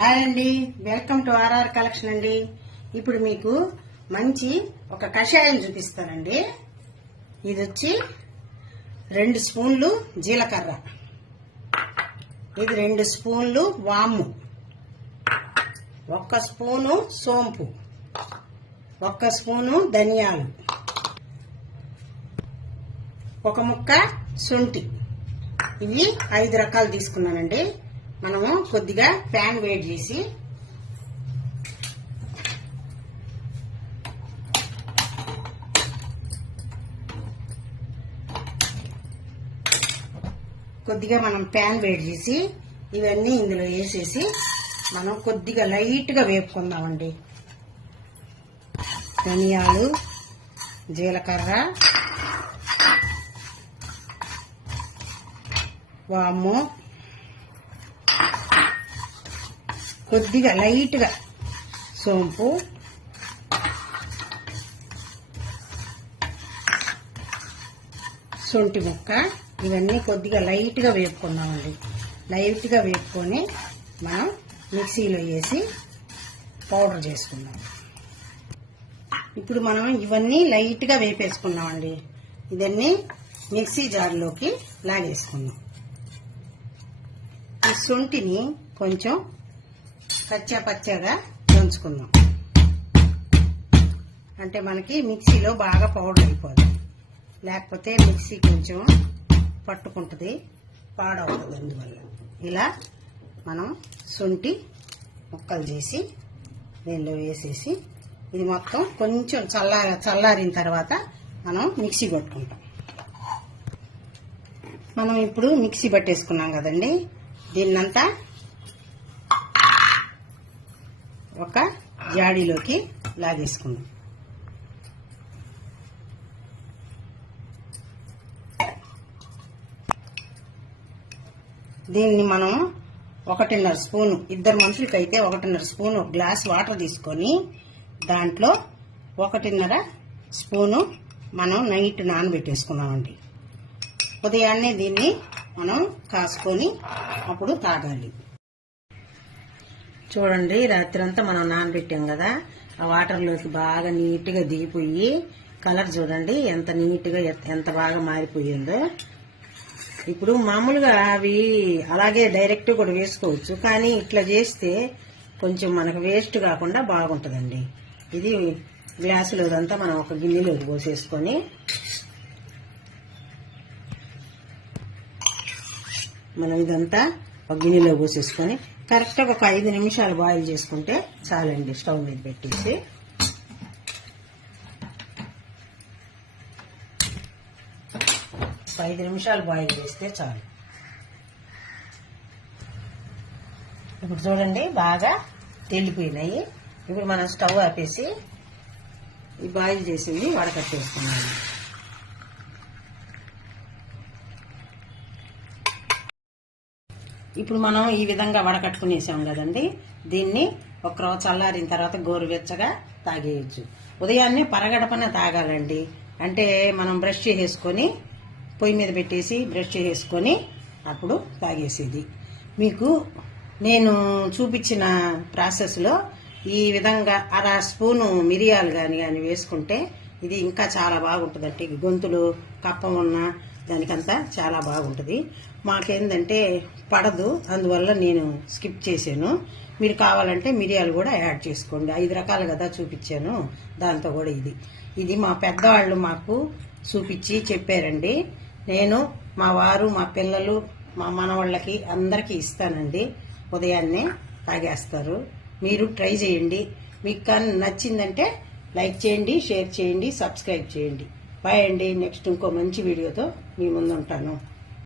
Hi అండి, welcome to RR collection అండి. ఇప్పుడు మీకు మంచి ఒక కషాయం చూపిస్తానండి. ఇది వచ్చి 2 స్పూన్లు జీలకర్ర, ఇది 2 స్పూన్లు వాము, 1 స్పూను సోంపు, 1 స్పూను ధనియాలు, 1 ముక్క శొంఠి. ఇవి 5 రకాలు తీసుకున్నానండి. మనము కొద్దిగా ప్యాన్ వేడి చేసి ఇవన్నీ ఇందులో వేసేసి మనం కొద్దిగా లైట్గా వేపుకుందామండి. ధనియాలు, జీలకర్ర, వాము, కొద్దిగా లైట్గా సోంపు, శొంఠి ముక్క, ఇవన్నీ కొద్దిగా లైట్గా వేపుకుందామండి. లైట్గా వేపుకొని మనం మిక్సీలో వేసి పౌడర్ చేసుకుందాం. ఇప్పుడు మనం ఇవన్నీ లైట్గా వేపేసుకున్నామండి. ఇదన్నీ మిక్సీ జార్లోకి లాగేసుకుందాం. ఈ శొంఠిని కొంచెం కచ్చా పచ్చగా దంచుకుందాం. అంటే మనకి మిక్సీలో బాగా పౌడర్ అయిపోదు, లేకపోతే మిక్సీ కొంచెం పట్టుకుంటుంది, పాడవుతుంది. అందువల్ల ఇలా మనం శొంఠి ముక్కలు చేసి దీనిలో వేసేసి ఇది మొత్తం కొంచెం చల్లారిన తర్వాత మనం మిక్సీ కొట్టుకుంటాం. మనం ఇప్పుడు మిక్సీ పట్టేసుకున్నాం కదండి. దీన్నంతా ఒక జాడీలోకి లాగేసుకుందాం. దీన్ని మనం 1.5 స్పూను, 2 మనుషులకైతే 1.5 స్పూను, 1 గ్లాస్ వాటర్ తీసుకొని దాంట్లో 1.5 స్పూను మనం నైట్ నానబెట్టేసుకున్నామండి. ఉదయాన్నే దీన్ని మనం కాసుకొని అప్పుడు తాగాలి. చూడండి, రాత్రంతా మనం నానబెట్టాం కదా, ఆ వాటర్లోకి బాగా నీట్గా దిగిపోయి కలర్ చూడండి ఎంత నీట్గా ఎంత బాగా మారిపోయిందో. ఇప్పుడు మామూలుగా అవి అలాగే డైరెక్ట్ కూడా వేసుకోవచ్చు, కానీ ఇట్లా చేస్తే కొంచెం మనకు వేస్ట్ కాకుండా బాగుంటుందండి. ఇది గ్లాసులో ఇదంతా మనం ఒక గిన్నెలోకి పోసేసుకొని మనం ఇదంతా ఒక గిన్నెలో పోసేసుకొని కరెక్ట్గా ఒక 5 నిమిషాలు బాయిల్ చేసుకుంటే చాలండి. స్టవ్ మీద పెట్టేసి ఒక 5 నిమిషాలు బాయిల్ చేస్తే చాలు. ఇప్పుడు చూడండి బాగా తేలిపోయినాయి. ఇప్పుడు మనం స్టవ్ ఆపేసి ఈ బాయిల్ చేసింది వడకట్టేసుకున్నాము. ఇప్పుడు మనం ఈ విధంగా వడకట్టుకునేసాం కదండి. దీన్ని ఒక రోజు చల్లారిన తర్వాత గోరువెచ్చగా తాగేయచ్చు. ఉదయాన్నే పరగడపన తాగాలండి. అంటే మనం బ్రష్ చేసేసుకొని పొయ్యి మీద పెట్టేసి బ్రష్ చేసేసుకొని అప్పుడు తాగేసేది. మీకు నేను చూపించిన ప్రాసెస్లో ఈ విధంగా 1/2 స్పూను మిరియాలు కానీ వేసుకుంటే ఇది ఇంకా చాలా బాగుంటుందండి. గొంతులు కప్పం ఉన్న దానికంతా చాలా బాగుంటుంది. మాకేందంటే పడదు, అందువల్ల నేను స్కిప్ చేశాను. మీరు కావాలంటే మిరియాలు కూడా యాడ్ చేసుకోండి. 5 రకాలు కదా చూపించాను, దాంతో కూడా ఇది మా పెద్దవాళ్ళు మాకు చూపించి చెప్పారండి. నేను మా వారు, మా పిల్లలు, మా మనవాళ్ళకి అందరికీ ఇస్తానండి. ఉదయాన్నే తాగేస్తారు. మీరు ట్రై చేయండి. మీకు కానీ నచ్చిందంటే లైక్ చేయండి, షేర్ చేయండి, సబ్స్క్రైబ్ చేయండి. బాయ్ అండి. నెక్స్ట్ ఇంకో మంచి వీడియోతో మీ ముందు ఉంటాను.